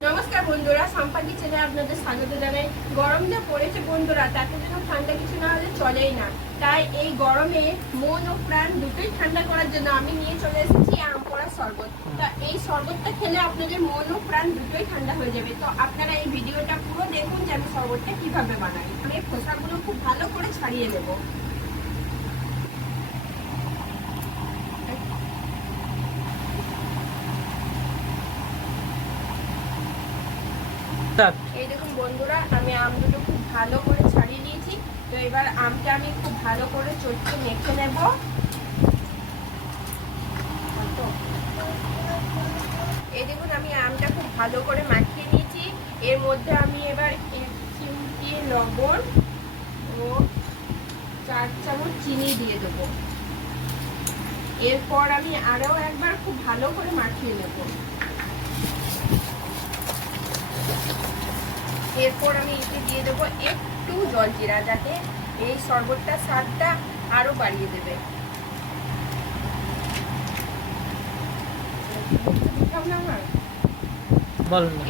নমস্কার বন্ধুরা, সম্পা কিচেনে আপনাদের স্বাগত জানাই। গরম যা পড়েছে বন্ধুরা, তাতে যেন ঠান্ডা কিছু না হলে চলেই না। তাই এই গরমে মন ও প্রাণ দুটোই ঠান্ডা করার জন্য আমি নিয়ে চলে এসেছি আম পোড়া শরবত। তা এই শরবতটা খেলে আপনাদের মন ও প্রাণ দুটোই ঠান্ডা হয়ে যাবে। তো আপনারা এই ভিডিওটা পুরো দেখুন যে আমি শরবতটা কিভাবে বানাই। আমি খোসাগুলো খুব ভালো করে ছাড়িয়ে নেব। এই দেখুন বন্ধুরা, আমি আম দুটো খুব ভালো করে ছাড়িয়ে নিয়েছি। তো এবার আমটা আমি খুব ভালো করে চটকে মেখে নেব। এই দেখুন, আমি আমটা খুব ভালো করে মাখিয়ে নিয়েছি। এর মধ্যে আমি এবার 1 চিমটি লবণ ও 4 চামচ চিনি দিয়ে দেবো। এরপর আমি আরও একবার খুব ভালো করে মাখিয়ে নেব। এরপর আমি এতে দিয়ে দেবো একটু জলজিরা, যাতে এই শরবতটা স্বাদটা আরো বাড়িয়ে দেবে।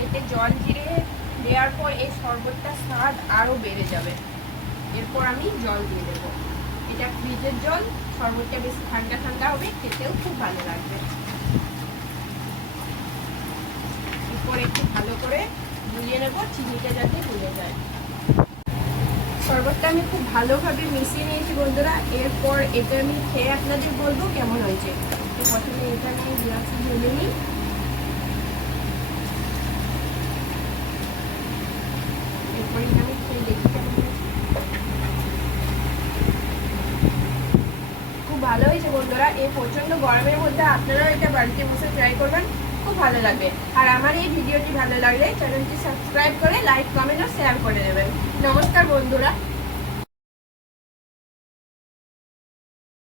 এতে জলজিরে দেওয়ার পর এই শরবতটার স্বাদ আরো বেড়ে যাবে। এরপর আমি জল দিয়ে দেবো। এটা ফ্রিজের জল, শরবতটা বেশি ঠান্ডা ঠান্ডা হবে, খেতেও খুব ভালো লাগবে। এরপর একটু ভালো করে গুলিয়ে নেবো, চিনিটা যাতে গুলে যায়। শরবতটা আমি খুব ভালোভাবে মিশিয়ে নিয়েছি বন্ধুরা। এরপর এটা আমি খেয়ে আপনাদের বলবো কেমন হয়েছে। তো প্রথমে এটা আমি গ্লাসে ঢেলে নিই। এরপরে আমি খেয়ে দেখি কেমন হয়েছে। খুব ভালো হয়েছে বন্ধুরা। এই প্রচন্ড গরমের মধ্যে আপনারাও এটা বাড়িতে বসে ট্রাই করবেন, খুব ভালো লাগবে। আর আমার এই ভিডিওটি ভালো লাগলে চ্যানেলটি সাবস্ক্রাইব করে লাইক, কমেন্ট ও শেয়ার করে দেবেন। নমস্কার বন্ধুরা।